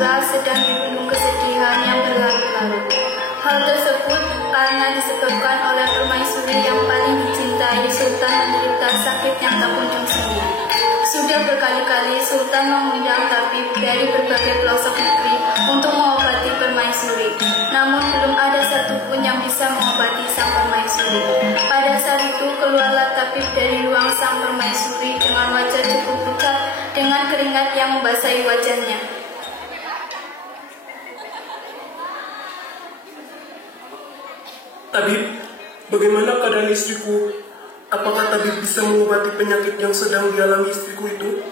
Kartasura sedang dipenuhi kesedihan yang berlarut-larut. Hal tersebut karena disebabkan oleh permaisuri yang paling dicintai Sultan menderita sakit yang tak kunjung sembuh. Sudah berkali-kali Sultan mengundang tabib dari berbagai pelosok negeri untuk mengobati permaisuri, namun belum ada satupun yang bisa mengobati sang permaisuri. Pada saat itu keluarlah tabib dari ruang sang permaisuri dengan wajah cukup pucat dengan keringat yang membasahi wajahnya. Tabib, bagaimana keadaan istriku? Apakah tabib bisa mengobati penyakit yang sedang dialami istriku itu?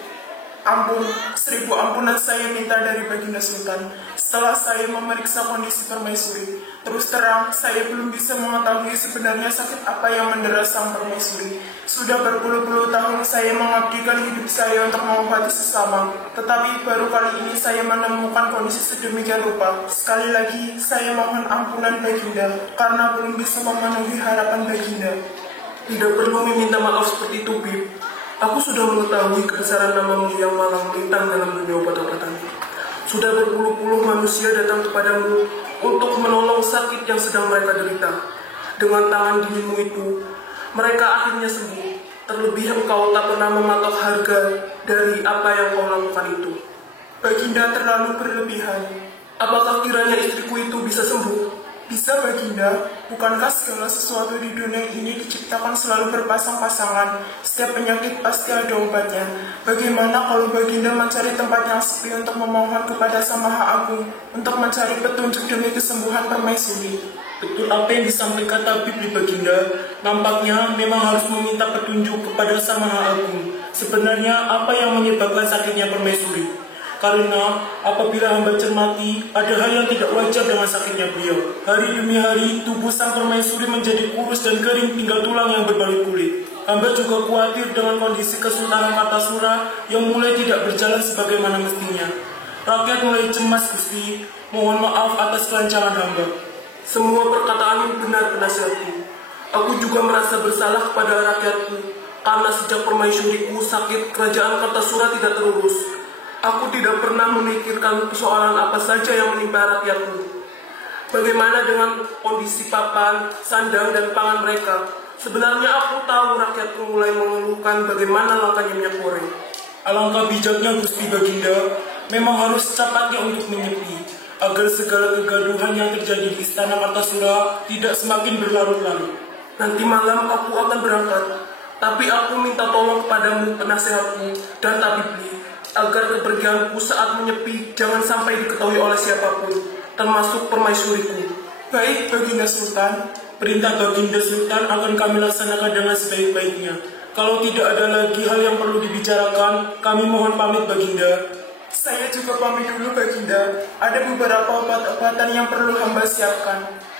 Ampun, 1000 ampunan saya minta dari Baginda Sultan. Setelah saya memeriksa kondisi permaisuri, terus terang saya belum bisa mengetahui sebenarnya sakit apa yang mendera sang permaisuri. Sudah berpuluh-puluh tahun saya mengabdikan hidup saya untuk mengobati sesama, tetapi baru kali ini saya menemukan kondisi sedemikian rupa. Sekali lagi saya mohon ampunan Baginda, karena belum bisa memenuhi harapan Baginda. Tidak perlu meminta maaf seperti itu, Bib. Aku sudah mengetahui kebesaran namamu yang malang melintang dalam dunia obat-obatan. Sudah berpuluh-puluh manusia datang kepadamu untuk menolong sakit yang sedang mereka derita. Dengan tangan dinginmu itu, mereka akhirnya sembuh. Terlebih engkau tak pernah mematok harga dari apa yang kau lakukan itu. Baginda terlalu berlebihan. Apakah kiranya istriku itu bisa sembuh? Bisa, Baginda. Bukankah segala sesuatu di dunia ini diciptakan selalu berpasang-pasangan? Setiap penyakit pasti ada obatnya. Bagaimana kalau Baginda mencari tempat yang sepi untuk memohon kepada Sang Maha Agung untuk mencari petunjuk demi kesembuhan permaisuri? Betul apa yang disampaikan tabib di Baginda. Nampaknya memang harus meminta petunjuk kepada Sang Maha Agung. Sebenarnya apa yang menyebabkan sakitnya permaisuri? Karena apabila hamba cermati, ada hal yang tidak wajar dengan sakitnya beliau. Hari demi hari, tubuh sang permaisuri menjadi kurus dan kering tinggal tulang yang berbalut kulit. Hamba juga khawatir dengan kondisi Kesultanan Kartasura yang mulai tidak berjalan sebagaimana mestinya. Rakyat mulai cemas, Gusti. Mohon maaf atas kelancaran hamba. Semua perkataanmu benar, penasihatku. Aku juga merasa bersalah kepada rakyatku, karena sejak permaisuriku sakit, kerajaan Kartasura tidak terurus. Aku tidak pernah memikirkan persoalan apa saja yang menimpa rakyatku. Bagaimana dengan kondisi papan, sandang, dan pangan mereka? Sebenarnya aku tahu rakyatku mulai mengeluhkan bagaimana langkanya minyak goreng. Alangkah bijaknya Gusti Baginda, memang harus cepatnya untuk menyepi, agar segala kegaduhan yang terjadi di Istana Kartasura tidak semakin berlarut-larut. Nanti malam aku akan berangkat, tapi aku minta tolong kepadamu, penasehatku, dan tabibli, agar kepergianku saat menyepi jangan sampai diketahui oleh siapapun, termasuk permaisuriku. Baik, Baginda Sultan. Perintah Baginda Sultan akan kami laksanakan dengan sebaik-baiknya. Kalau tidak ada lagi hal yang perlu dibicarakan, kami mohon pamit, Baginda. Saya juga pamit dulu, Baginda. Ada beberapa obat-obatan yang perlu hamba siapkan.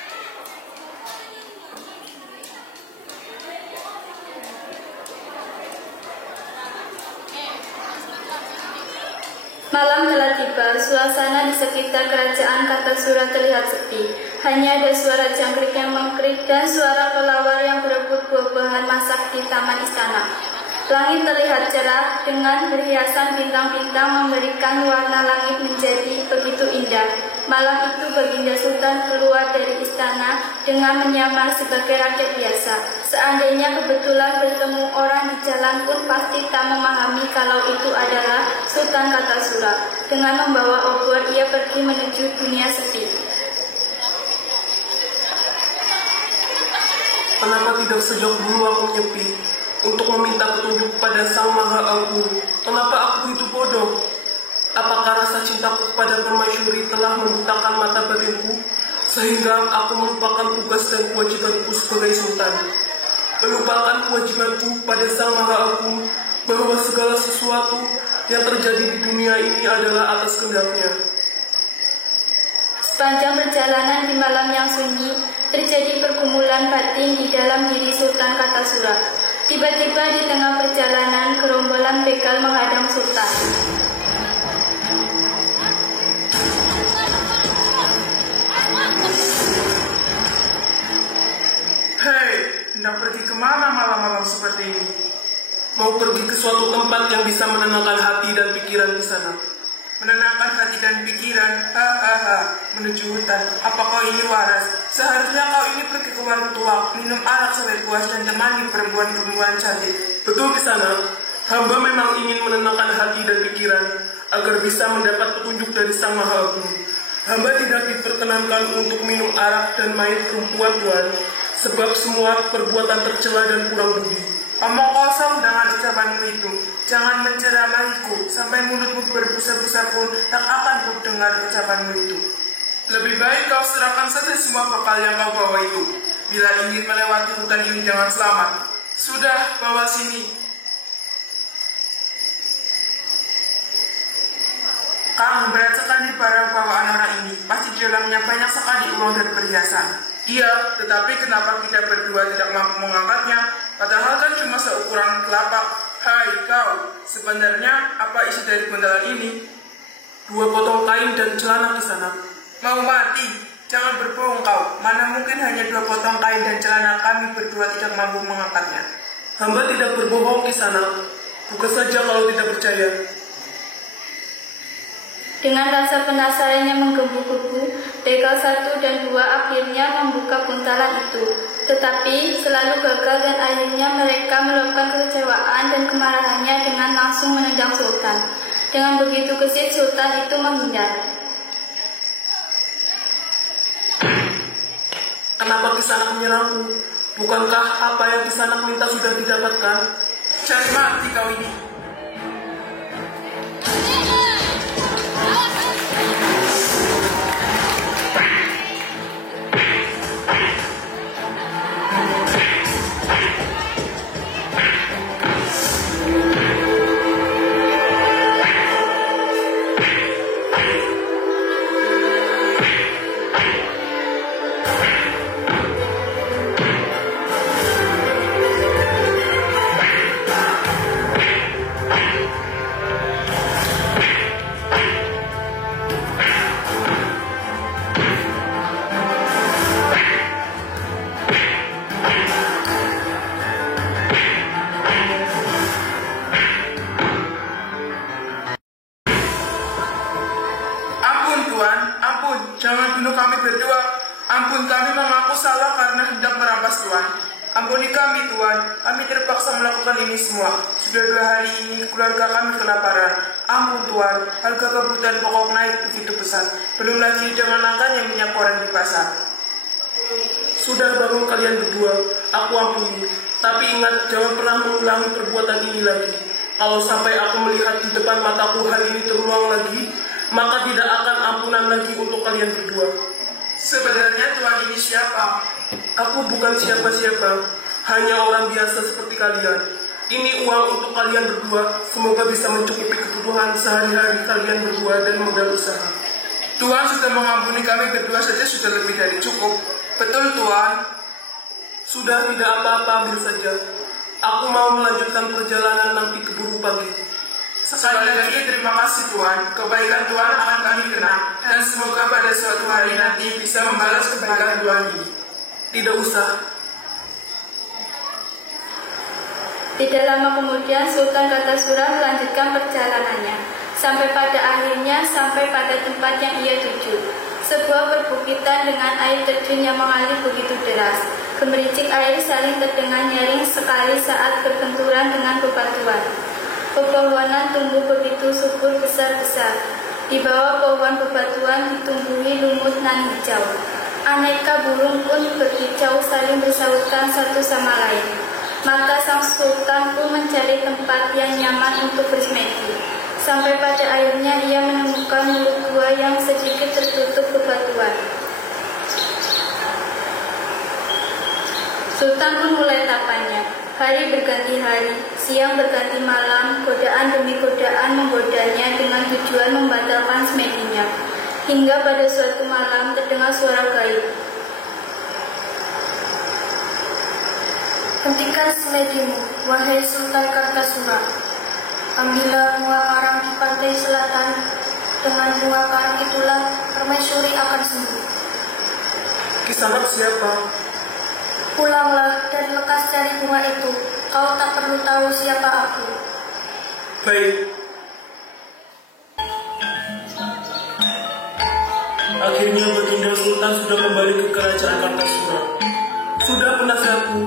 Malam telah tiba, suasana di sekitar kerajaan Kartasura terlihat sepi. Hanya ada suara jangkrik yang mengkrik dan suara kelawar yang berebut buah-buahan masak di taman istana. Langit terlihat cerah dengan berhiasan bintang-bintang memberikan warna langit menjadi begitu indah. Malam itu Baginda Sultan keluar dari istana dengan menyamar sebagai rakyat biasa. Seandainya kebetulan bertemu orang di jalan pun pasti tak memahami kalau itu adalah Sultan Kartasura. Dengan membawa obor ia pergi menuju dunia sepi. Kenapa tidak sejak dulu aku menyepi untuk meminta petunjuk pada Sang Maha Agung? Kenapa aku itu bodoh? Apakah rasa cintaku kepada permaisuri telah membutakan mata batinku, sehingga aku melupakan tugas dan kewajibanku sebagai sultan? Melupakan kewajibanku pada Sang Maha Agung bahwa segala sesuatu yang terjadi di dunia ini adalah atas kehendaknya. Sepanjang perjalanan di malam yang sunyi, terjadi pergumulan batin di dalam diri Sultan Kartasura. Tiba-tiba di tengah perjalanan, gerombolan begal menghadang Sultan. Hei, hendak pergi kemana malam-malam seperti ini? Mau pergi ke suatu tempat yang bisa menenangkan hati dan pikiran di sana. menenangkan hati dan pikiran. Hahaha, menuju hutan. Apa kau ini waras? Seharusnya kau ini pergi ke warung tua, minum arak sampai puas dan temani perempuan-perempuan cantik. Betul Kisana, hamba memang ingin menenangkan hati dan pikiran agar bisa mendapat petunjuk dari Sang Maha Agung. Hamba tidak diperkenankan untuk minum arak dan main perempuan Tuhan, sebab semua perbuatan tercela dan kurang budi. Omong kosong dengan ucapanmu itu. Jangan menceramahiku, sampai mulutmu berbusa-busa pun tak akan ku dengar ucapanmu itu. Lebih baik kau serahkan saja semua bekal yang kau bawa itu. Bila ingin melewati hutan ini dengan selamat. Sudah, bawa sini. Kang, berat sekali barang bawaan orang ini. Pasti di dalamnya banyak sekali uang dan perhiasan. Iya, tetapi kenapa kita berdua tidak mampu mengangkatnya? Padahal kan cuma seukuran telapak. Hai kau, sebenarnya apa isi dari buntalan ini? 2 potong kain dan celana Kisana. Mau mati? Jangan berbohong kau. Mana mungkin hanya 2 potong kain dan celana, kami berdua tidak mampu mengangkatnya. Hamba tidak berbohong Kisana. Buka saja kalau tidak percaya. Dengan rasa penasaran yang menggebu-gebu, begal 1 dan 2 akhirnya membuka buntalan itu. Tetapi selalu gagal dan akhirnya mereka meluapkan kekecewaan dan kemarahannya dengan langsung menendang Sultan. Dengan begitu gesit Sultan itu menghindar. Kenapa Kisana menyerangku? Bukankah apa yang Kisana minta sudah didapatkan? Cari mati kau ini. Jangan bunuh kami berdua. Ampun, kami mengaku salah karena hendak merampas Tuan. Ampuni kami Tuan, kami terpaksa melakukan ini semua. Sudah 2 hari ini keluarga kami kelaparan. Ampun Tuan, harga kebutuhan pokok naik begitu besar. Belum lagi dengan langkanya minyak goreng di pasar. Sudah bangun kalian berdua, aku ampuni. Tapi ingat, jangan pernah mengulangi perbuatan ini lagi. Kalau sampai aku melihat di depan mataku hal ini terulang lagi, maka tidak akan ampunan lagi untuk kalian berdua. Sebenarnya Tuhan ini siapa? Aku bukan siapa-siapa, hanya orang biasa seperti kalian. Ini uang untuk kalian berdua, semoga bisa mencukupi kebutuhan sehari-hari kalian berdua dan modal usaha. Tuhan sudah mengampuni kami berdua saja sudah lebih dari cukup. Betul Tuhan. Sudah, tidak apa-apa, ambil saja. Aku mau melanjutkan perjalanan nanti keburu pagi. Sekali lagi terima kasih Tuhan, kebaikan Tuhan akan kami kenang, dan semoga pada suatu hari nanti bisa membalas kebaikan Tuhan ini. Tidak usah. Tidak lama kemudian Sultan Kartasura melanjutkan perjalanannya, sampai pada tempat yang ia tuju. Sebuah perbukitan dengan air terjun yang mengalir begitu deras. Gemericik air saling terdengar nyaring sekali saat berbenturan dengan bebatuan. Pepohonan tumbuh begitu subur besar-besar. Di bawah pohon bebatuan ditumbuhi lumut nan hijau. Aneka burung pun berkicau saling bersahutan satu sama lain. Maka sang sultan pun mencari tempat yang nyaman untuk bersemedi. Sampai pada akhirnya ia menemukan mulut gua yang sedikit tertutup bebatuan. Sultan pun mulai tapanya. Hari berganti hari, siang berganti malam, godaan demi godaan menggodanya dengan tujuan membatalkan semedinya. Hingga pada suatu malam terdengar suara gaib. Hentikan semedimu, wahai Sultan Kartasura. Ambillah bunga karang di pantai selatan. Dengan bunga karang itulah permaisuri akan sembuh. Kisana siapa? Pulanglah dan lekas dari bunga itu. Kau tak perlu tahu siapa aku. Baik. Akhirnya Baginda Sultan sudah kembali ke kerajaan Kartasura. Sudah penasihatku,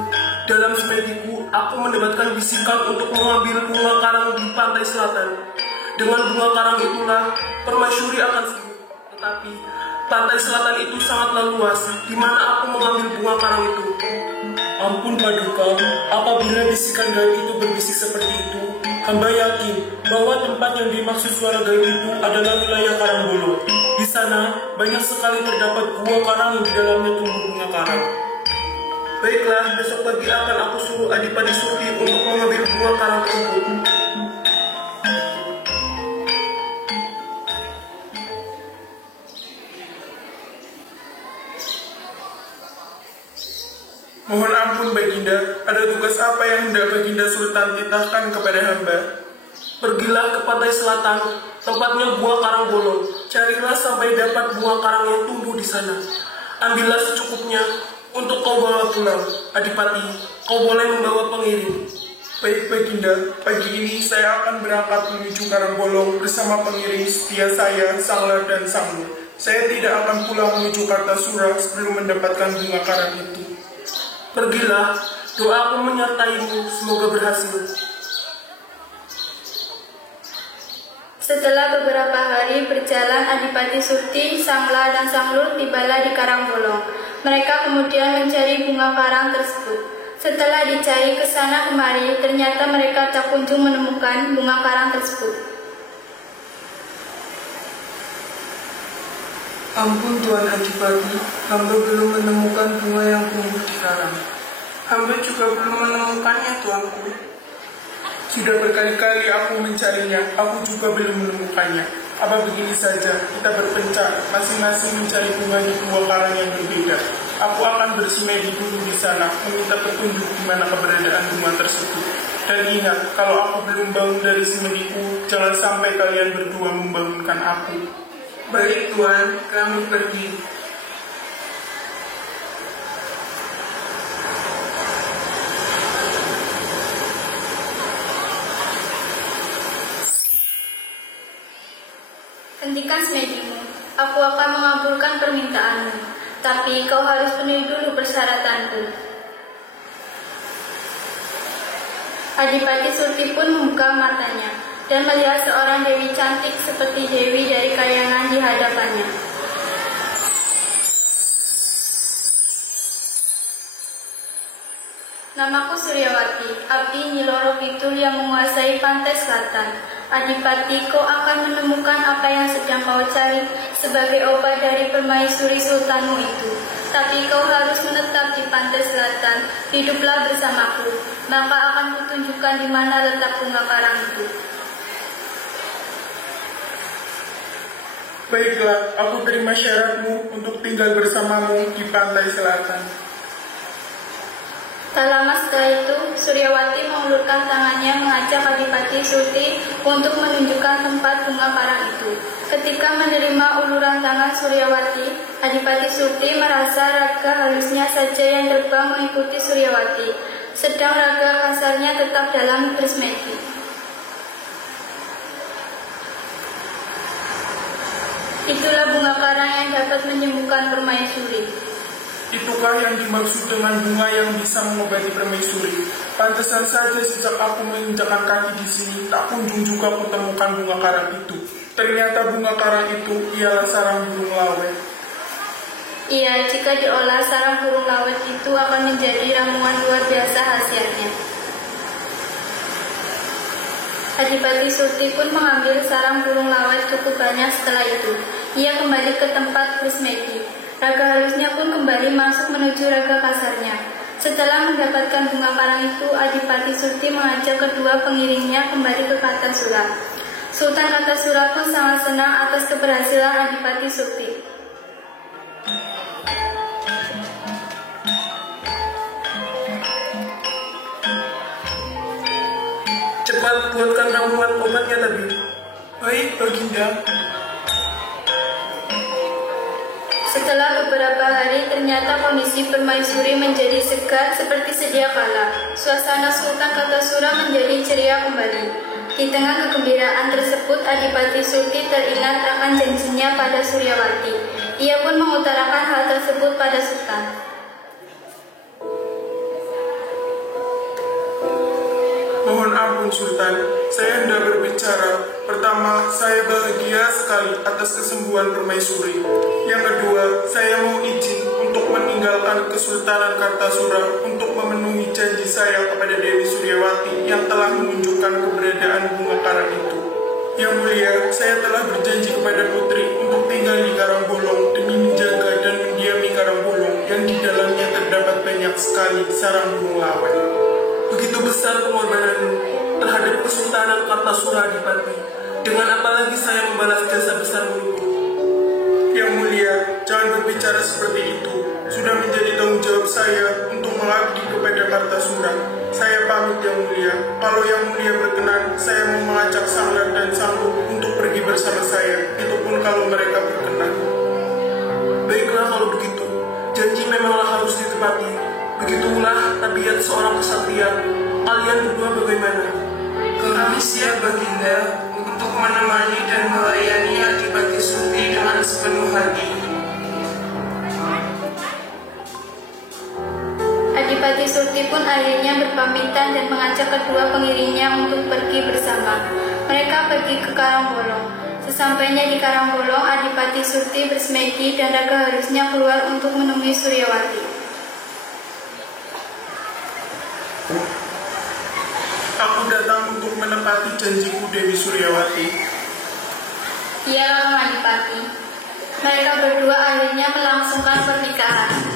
dalam semediku aku mendapatkan bisikan untuk mengambil bunga karang di pantai selatan. Dengan bunga karang itulah permaisuri akan sembuh. Tetapi pantai selatan itu sangatlah luas, di mana aku mengambil bunga karang itu. Ampun Paduka, apabila bisikan gaib itu berbisik seperti itu, hamba yakin bahwa tempat yang dimaksud suara gaib itu adalah wilayah Karangbolo. Di sana banyak sekali terdapat buah karang yang di dalamnya tumbuh bunga karang. Baiklah, besok pagi akan aku suruh Adipati Surti untuk mengambil bunga karang tersebut. Mohon ampun Baginda, ada tugas apa yang hendak Baginda Sultan titahkan kepada hamba? Pergilah ke pantai selatan, tempatnya buah karang bolong. Carilah sampai dapat buah karang yang tumbuh di sana. Ambillah secukupnya untuk kau bawa pulang. Adipati, kau boleh membawa pengiring. Baik Baginda, pagi ini saya akan berangkat menuju Karangbolong bersama pengiring setia saya, Sangla dan Sanglu. Saya tidak akan pulang menuju Kartasura sebelum mendapatkan bunga karang itu. Pergilah, doaku menyertaimu, semoga berhasil. Setelah beberapa hari berjalan, Adipati Surti, Sangla, dan Sanglur tibalah di Karangbolong. Mereka kemudian mencari bunga karang tersebut. Setelah dicari ke sana kemari, ternyata mereka tak kunjung menemukan bunga karang tersebut. Ampun Tuan Adipati, hamba belum menemukan bunga yang tumbuh di karang. Hamba juga belum menemukannya, Tuanku. Sudah berkali-kali aku mencarinya, aku juga belum menemukannya. Apa begini saja, kita berpencar, masing-masing mencari bunga di buah karang yang berbeda. Aku akan bersemedi dulu di sana, meminta petunjuk di mana keberadaan bunga tersebut. Dan ingat, kalau aku belum bangun dari semediku, jangan sampai kalian berdua membangunkan aku. Baik Tuan, kami pergi. Hentikan semedimu, aku akan mengabulkan permintaanmu, tapi kau harus penuhi dulu persyaratanku. Adipati Surti pun membuka matanya dan melihat seorang dewi cantik seperti dewi dari kayangan di hadapannya. Namaku Suryawati, abdi Nyi Roro Kidul yang menguasai pantai selatan. Adipati, kau akan menemukan apa yang sedang kau cari sebagai obat dari permaisuri sultanmu itu. Tapi kau harus menetap di pantai selatan, hiduplah bersamaku, maka akan kutunjukkan di mana letak bunga karang itu. Baiklah, aku terima syaratmu untuk tinggal bersamamu di pantai selatan. Tak lama setelah itu, Suryawati mengulurkan tangannya mengajak Adipati Surti untuk menunjukkan tempat bunga karang itu. Ketika menerima uluran tangan Suryawati, Adipati Surti merasa raga halusnya saja yang terbang mengikuti Suryawati, sedang raga kasarnya tetap dalam bersemedi. Itulah bunga karang yang dapat menyembuhkan permaisuri. Itukah yang dimaksud dengan bunga yang bisa mengobati permaisuri? Pantesan saja sejak aku menginjakkan kaki di sini, tak kunjung juga kutemukan bunga karang itu. Ternyata bunga karang itu ialah sarang burung lawet. Iya, jika diolah, sarang burung lawet itu akan menjadi ramuan luar biasa khasiatnya. Adipati Surti pun mengambil sarang burung lawet cukup banyak. Setelah itu, ia kembali ke tempat bersemedi. Raga halusnya pun kembali masuk menuju raga kasarnya. Setelah mendapatkan bunga karang itu, Adipati Surti mengajak kedua pengiringnya kembali ke Kartasura. Sultan Kartasura pun sangat senang atas keberhasilan Adipati Surti. Cepat buatkan ramuan obatnya tadi. Baik, Baginda. Setelah beberapa hari, ternyata kondisi permaisuri menjadi segar seperti sedia kala. Suasana Sultan Kartasura menjadi ceria kembali. Di tengah kegembiraan tersebut, Adipati Surti teringat akan janjinya pada Suryawati. Ia pun mengutarakan hal tersebut pada Sultan. Mohon ampun Sultan, saya hendak berbicara. Pertama, saya bahagia sekali atas kesembuhan Permaisuri. Yang kedua, saya mau izin untuk meninggalkan Kesultanan Kartasura untuk memenuhi janji saya kepada Dewi Suryawati yang telah menunjukkan keberadaan bunga karang itu. Yang mulia, saya telah berjanji kepada putri untuk tinggal di Karangbolong demi menjaga dan mendiami Karangbolong yang di dalamnya terdapat banyak sekali sarang burung lawan. Begitu besar pengorbananmu terhadap Kesultanan Kartasura Adipati. Dengan apa lagi saya membalas jasa besarmu itu? Yang mulia, jangan berbicara seperti itu. Sudah menjadi tanggung jawab saya untuk mengabdi kepada Kartasura. Saya pamit Yang Mulia. Kalau Yang Mulia berkenan, saya mau mengajak Sanglar dan Sanggup untuk pergi bersama saya. Itu pun kalau mereka berkenan. Baiklah kalau begitu. Janji memanglah harus ditepati. Begitulah tabiat seorang kesatria. Kalian berdua bagaimana? Kami siap Baginda untuk menemani dan melayani Adipati Surti dengan sepenuh hati. Adipati Surti pun akhirnya berpamitan dan mengajak kedua pengiringnya untuk pergi bersama. Mereka pergi ke Karangbolong. Sesampainya di Karangbolong, Adipati Surti bersemedi dan raga harusnya keluar untuk menemui Suryawati. Aku datang untuk menepati janjiku Dewi Suryawati. Iya, Adipati. Mereka berdua akhirnya melangsungkan pernikahan.